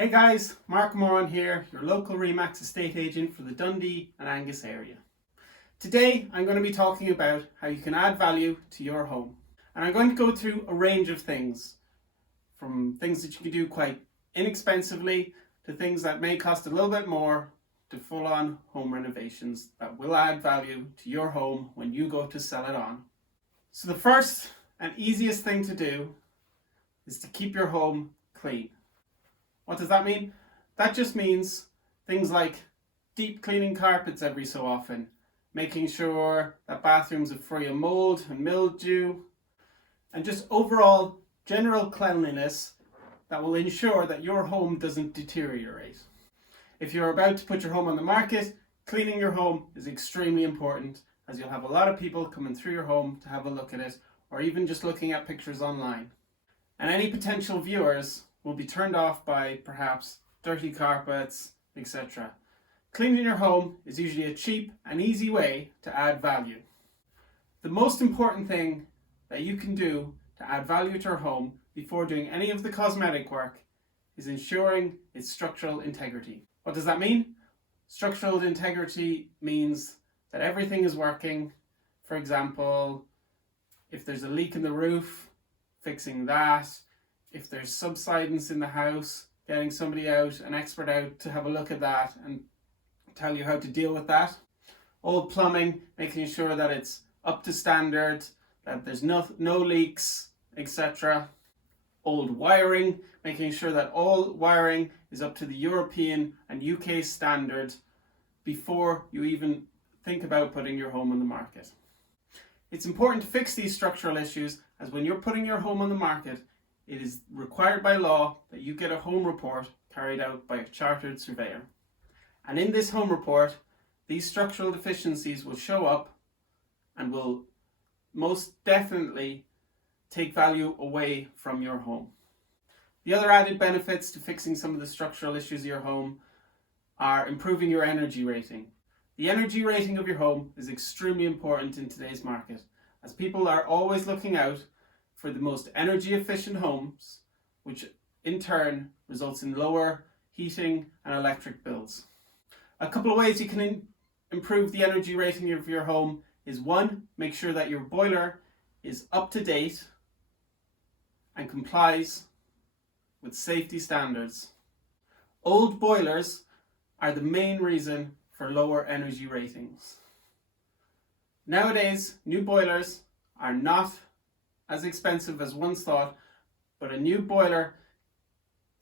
Hey guys, Mark Moran here, your local Remax estate agent for the Dundee and Angus area. Today I'm going to be talking about how you can add value to your home. And I'm going to go through a range of things, from things that you can do quite inexpensively to things that may cost a little bit more, to full-on home renovations that will add value to your home when you go to sell it on. So the first and easiest thing to do is to keep your home clean. What does that mean? That just means things like deep cleaning carpets every so often, making sure that bathrooms are free of mold and mildew, and just overall general cleanliness that will ensure that your home doesn't deteriorate. If you're about to put your home on the market, cleaning your home is extremely important, as you'll have a lot of people coming through your home to have a look at it, or even just looking at pictures online. And any potential viewers will be turned off by perhaps dirty carpets, etc. Cleaning your home is usually a cheap and easy way to add value. The most important thing that you can do to add value to your home before doing any of the cosmetic work is ensuring its structural integrity. What does that mean? Structural integrity means that everything is working. For example, if there's a leak in the roof, fixing that. If there's subsidence in the house, getting somebody out, an expert out to have a look at that and tell you how to deal with that. Old plumbing, making sure that it's up to standard, that there's no leaks, etc. Old wiring, making sure that all wiring is up to the European and UK standard before you even think about putting your home on the market. It's important to fix these structural issues, as when you're putting your home on the market, it is required by law that you get a home report carried out by a chartered surveyor. And in this home report, these structural deficiencies will show up and will most definitely take value away from your home. The other added benefits to fixing some of the structural issues of your home are improving your energy rating. The energy rating of your home is extremely important in today's market, as people are always looking out for the most energy efficient homes, which in turn results in lower heating and electric bills. A couple of ways you can improve the energy rating of your home is: one, make sure that your boiler is up to date and complies with safety standards. Old boilers are the main reason for lower energy ratings. Nowadays, new boilers are not as expensive as once thought, but a new boiler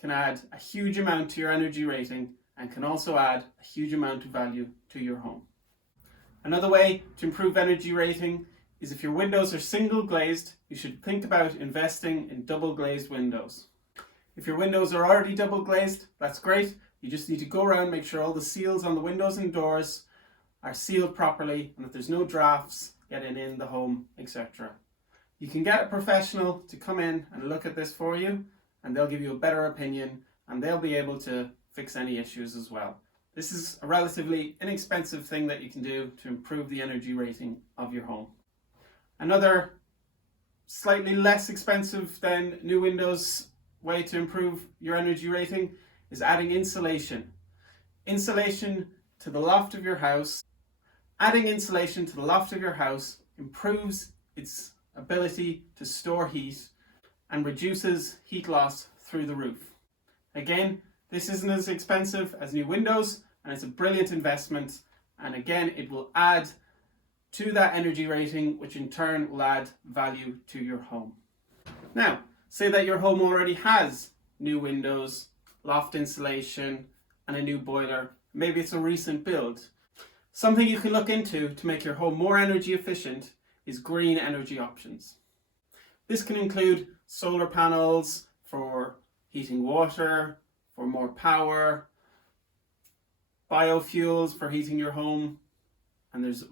can add a huge amount to your energy rating and can also add a huge amount of value to your home. Another way to improve energy rating is, if your windows are single glazed, you should think about investing in double glazed windows. If your windows are already double glazed, that's great. You just need to go around, make sure all the seals on the windows and doors are sealed properly and that there's no drafts getting in the home, etc. You can get a professional to come in and look at this for you, and they'll give you a better opinion, and they'll be able to fix any issues as well. This is a relatively inexpensive thing that you can do to improve the energy rating of your home. Another slightly less expensive than new windows way to improve your energy rating is adding insulation. Insulation to the loft of your house. Adding insulation to the loft of your house improves its ability to store heat and reduces heat loss through the roof. Again, this isn't as expensive as new windows, and it's a brilliant investment, and again it will add to that energy rating, which in turn will add value to your home. Now, say that your home already has new windows, loft insulation and a new boiler. Maybe it's a recent build. Something you can look into to make your home more energy efficient is green energy options. This can include solar panels for heating water, for more power, biofuels for heating your home, and there's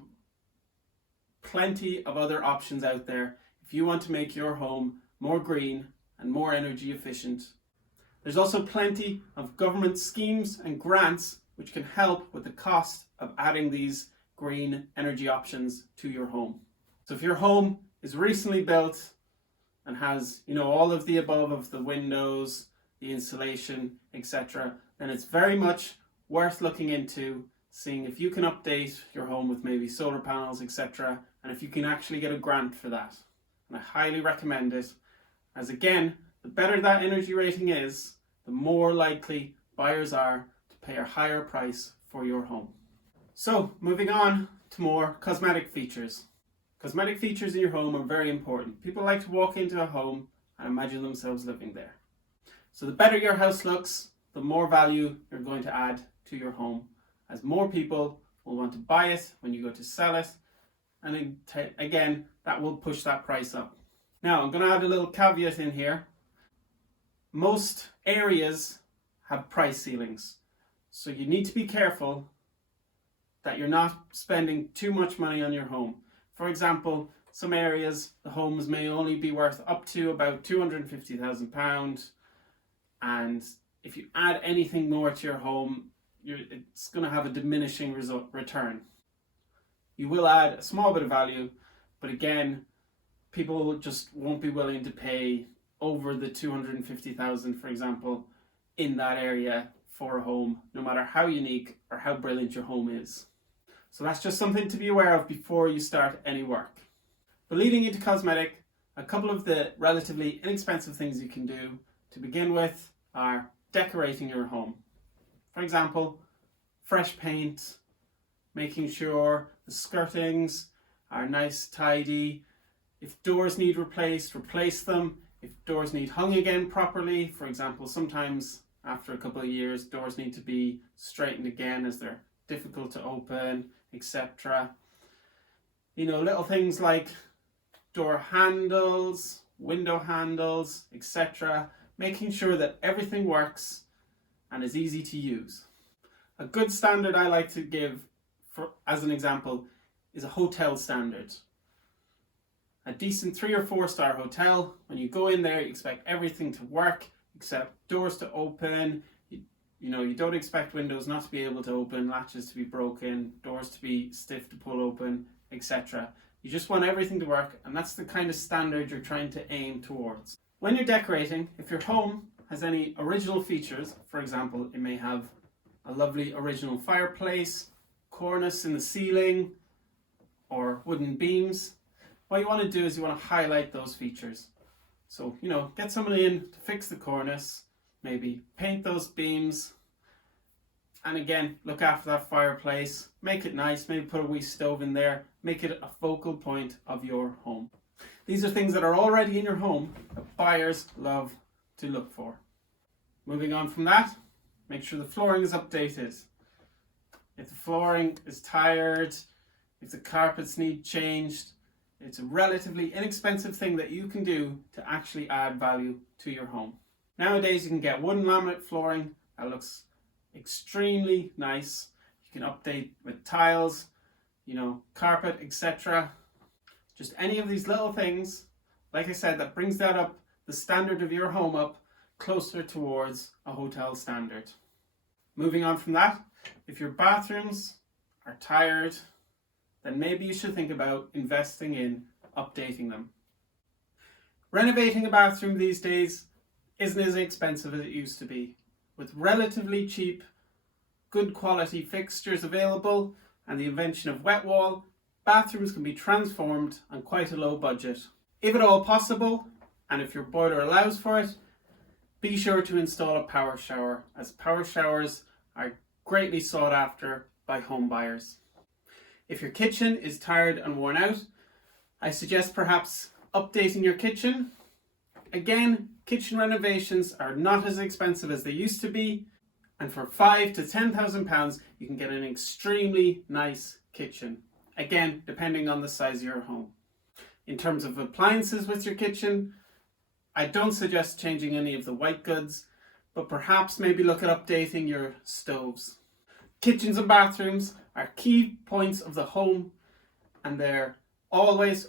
plenty of other options out there if you want to make your home more green and more energy efficient. There's also plenty of government schemes and grants which can help with the cost of adding these green energy options to your home. So if your home is recently built and has, all of the above of the windows, the insulation, etc., then it's very much worth looking into, seeing if you can update your home with maybe solar panels, etc., and if you can actually get a grant for that. And I highly recommend it, as again, the better that energy rating is, the more likely buyers are to pay a higher price for your home. So, moving on to more cosmetic features. Cosmetic features in your home are very important. People like to walk into a home and imagine themselves living there. So the better your house looks, the more value you're going to add to your home, as more people will want to buy it when you go to sell it, and again, that will push that price up. Now, I'm going to add a little caveat in here. Most areas have price ceilings, so you need to be careful that you're not spending too much money on your home. For example, some areas, the homes may only be worth up to about £250,000, and if you add anything more to your home, it's going to have a diminishing return. You will add a small bit of value, but again, people just won't be willing to pay over the £250,000, for example, in that area for a home, no matter how unique or how brilliant your home is. So that's just something to be aware of before you start any work. But leading into cosmetic, a couple of the relatively inexpensive things you can do to begin with are decorating your home. For example, fresh paint, making sure the skirtings are nice, tidy. If doors need replaced, replace them. If doors need hung again properly, for example, sometimes after a couple of years, doors need to be straightened again as they're difficult to open, etc. You know, little things like door handles, window handles, etc. Making sure that everything works and is easy to use. A good standard I like to give, as an example, is a hotel standard. A decent 3 or 4 star hotel, when you go in there, you expect everything to work, except doors to open. You don't expect windows not to be able to open, latches to be broken, doors to be stiff to pull open, etc. You just want everything to work, and that's the kind of standard you're trying to aim towards. When you're decorating, if your home has any original features, for example, it may have a lovely original fireplace, cornice in the ceiling, or wooden beams, what you want to do is you want to highlight those features. So, get somebody in to fix the cornice, maybe paint those beams, and again, look after that fireplace, make it nice, maybe put a wee stove in there, make it a focal point of your home. These are things that are already in your home that buyers love to look for. Moving on from that, make sure the flooring is updated. If the flooring is tired, if the carpets need changed, it's a relatively inexpensive thing that you can do to actually add value to your home. Nowadays you can get wooden laminate flooring that looks extremely nice. You can update with tiles, carpet, etc. Just any of these little things, like I said, that brings that up, the standard of your home up closer towards a hotel standard. Moving on from that, if your bathrooms are tired, then maybe you should think about investing in updating them. Renovating a bathroom these days isn't as expensive as it used to be. With relatively cheap, good quality fixtures available and the invention of wet wall, bathrooms can be transformed on quite a low budget. If at all possible, and if your boiler allows for it, be sure to install a power shower, as power showers are greatly sought after by home buyers. If your kitchen is tired and worn out, I suggest perhaps updating your kitchen. Again, kitchen renovations are not as expensive as they used to be, and for £5,000 to £10,000 you can get an extremely nice kitchen. Again, depending on the size of your home. In terms of appliances with your kitchen, I don't suggest changing any of the white goods, but perhaps maybe look at updating your stoves. Kitchens and bathrooms are key points of the home, and they're always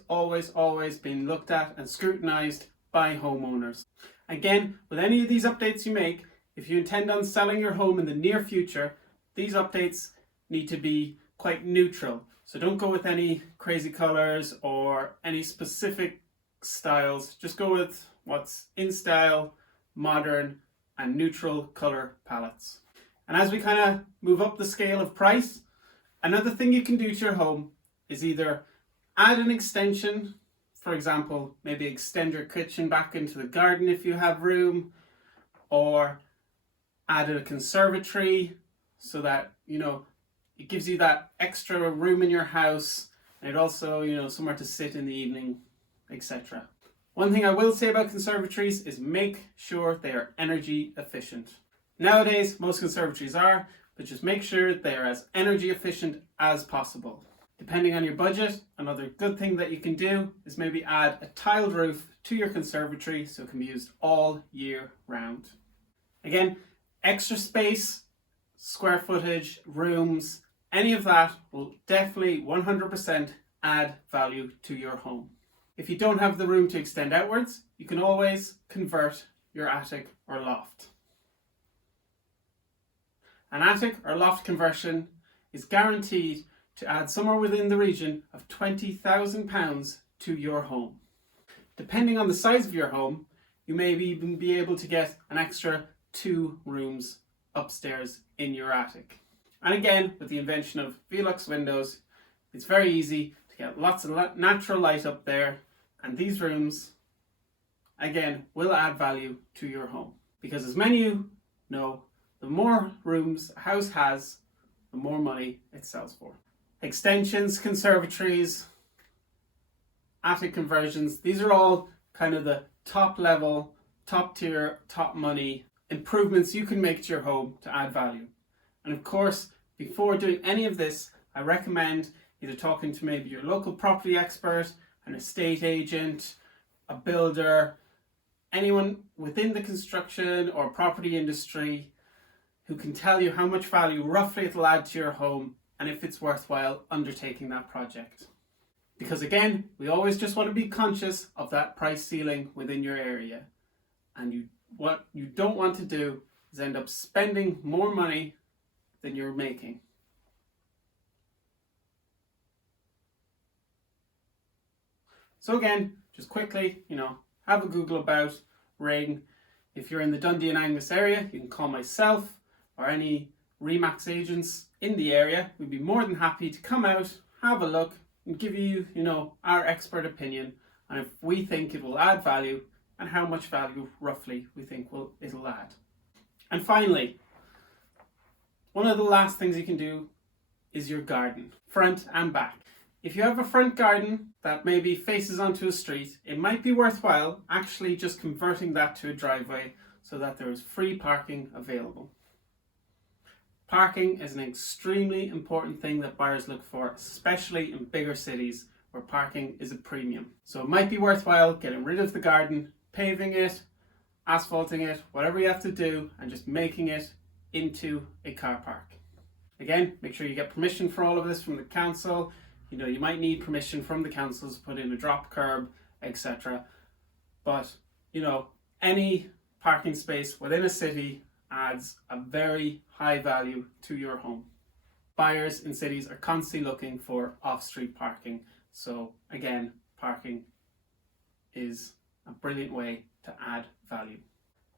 being looked at and scrutinized by homeowners. Again, with any of these updates you make, if you intend on selling your home in the near future, these updates need to be quite neutral. So don't go with any crazy colors or any specific styles. Just go with what's in style, modern, and neutral color palettes. And as we kind of move up the scale of price, another thing you can do to your home is either add an extension, for example, maybe extend your kitchen back into the garden if you have room, or add a conservatory so that, it gives you that extra room in your house, and it also, somewhere to sit in the evening, etc. One thing I will say about conservatories is make sure they are energy efficient. Nowadays, most conservatories are, but just make sure they are as energy efficient as possible. Depending on your budget, another good thing that you can do is maybe add a tiled roof to your conservatory so it can be used all year round. Again, extra space, square footage, rooms, any of that will definitely 100% add value to your home. If you don't have the room to extend outwards, you can always convert your attic or loft. An attic or loft conversion is guaranteed to add somewhere within the region of £20,000 to your home. Depending on the size of your home, you may even be able to get an extra 2 rooms upstairs in your attic. And again, with the invention of Velux windows, it's very easy to get lots of natural light up there, and these rooms, again, will add value to your home. Because as many of you know, the more rooms a house has, the more money it sells for. Extensions, conservatories, attic conversions, these are all kind of the top level, top tier, top money improvements you can make to your home to add value. And of course, before doing any of this, I recommend either talking to maybe your local property expert, an estate agent, a builder, anyone within the construction or property industry who can tell you how much value roughly it'll add to your home and if it's worthwhile undertaking that project. Because again, we always just want to be conscious of that price ceiling within your area. And what you don't want to do is end up spending more money than you're making. So again, just quickly, have a Google about, ring. If you're in the Dundee and Angus area, you can call myself or any Remax agents in the area. We'd be more than happy to come out, have a look, and give you, our expert opinion on if we think it will add value and how much value roughly we think it'll add. And finally, one of the last things you can do is your garden, front and back. If you have a front garden that maybe faces onto a street, it might be worthwhile actually just converting that to a driveway so that there is free parking available. Parking is an extremely important thing that buyers look for, especially in bigger cities where parking is a premium. So it might be worthwhile getting rid of the garden, paving it, asphalting it, whatever you have to do, and just making it into a car park. Again, make sure you get permission for all of this from the council. You might need permission from the councils to put in a drop curb, etc. But, any parking space within a city adds a very high value to your home. Buyers in cities are constantly looking for off-street parking. So again, parking is a brilliant way to add value.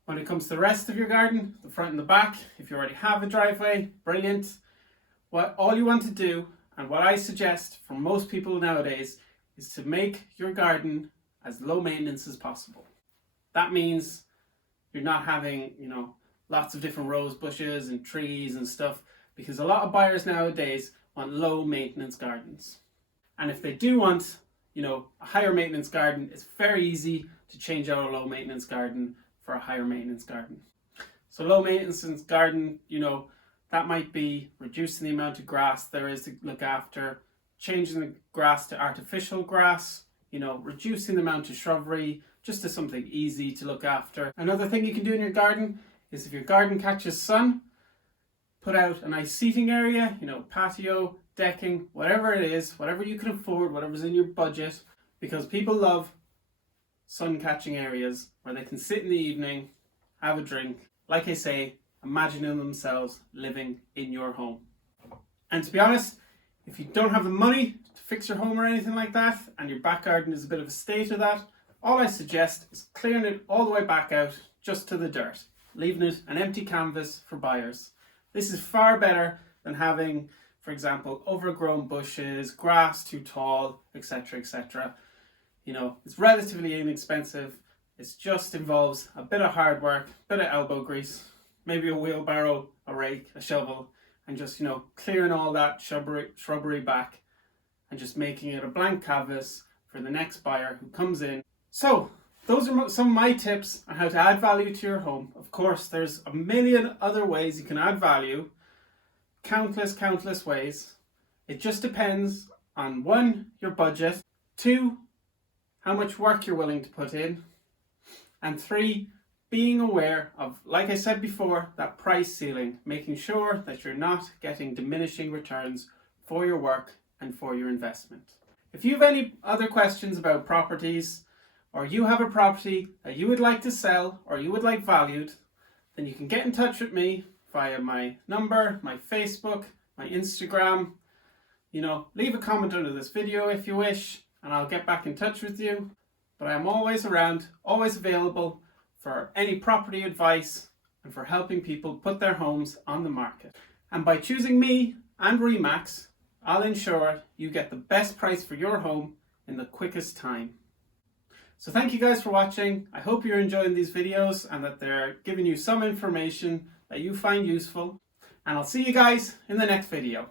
When it comes to the rest of your garden, the front and the back, if you already have a driveway, brilliant. All you want to do, and what I suggest for most people nowadays, is to make your garden as low maintenance as possible. That means you're not having, lots of different rose bushes and trees and stuff, because a lot of buyers nowadays want low maintenance gardens. And if they do want, a higher maintenance garden, it's very easy to change out a low maintenance garden for a higher maintenance garden. So low maintenance garden, that might be reducing the amount of grass there is to look after, changing the grass to artificial grass, reducing the amount of shrubbery, just to something easy to look after. Another thing you can do in your garden is if your garden catches sun, put out a nice seating area, patio, decking, whatever it is, whatever you can afford, whatever's in your budget, because people love sun catching areas where they can sit in the evening, have a drink, like I say, imagining themselves living in your home. And to be honest, if you don't have the money to fix your home or anything like that, and your back garden is a bit of a state of that, all I suggest is clearing it all the way back out just to the dirt. leaving it an empty canvas for buyers. This is far better than having, for example, overgrown bushes, grass too tall, etc., etc. You know, it's relatively inexpensive. It just involves a bit of hard work, a bit of elbow grease, maybe a wheelbarrow, a rake, a shovel, and just, you know, clearing all that shrubbery back and just making it a blank canvas for the next buyer who comes in. So, those are some of my tips on how to add value to your home. Of course, there's a million other ways you can add value. Countless ways. It just depends on 1, your budget, 2, how much work you're willing to put in, and 3, being aware of, like I said before, that price ceiling, making sure that you're not getting diminishing returns for your work and for your investment. If you have any other questions about properties, or you have a property that you would like to sell or you would like valued, then you can get in touch with me via my number, my Facebook, my Instagram. You know, leave a comment under this video if you wish, and I'll get back in touch with you. But I'm always around, always available for any property advice and for helping people put their homes on the market. And by choosing me and Remax, I'll ensure you get the best price for your home in the quickest time. So thank you guys for watching. I hope you're enjoying these videos and that they're giving you some information that you find useful. And I'll see you guys in the next video.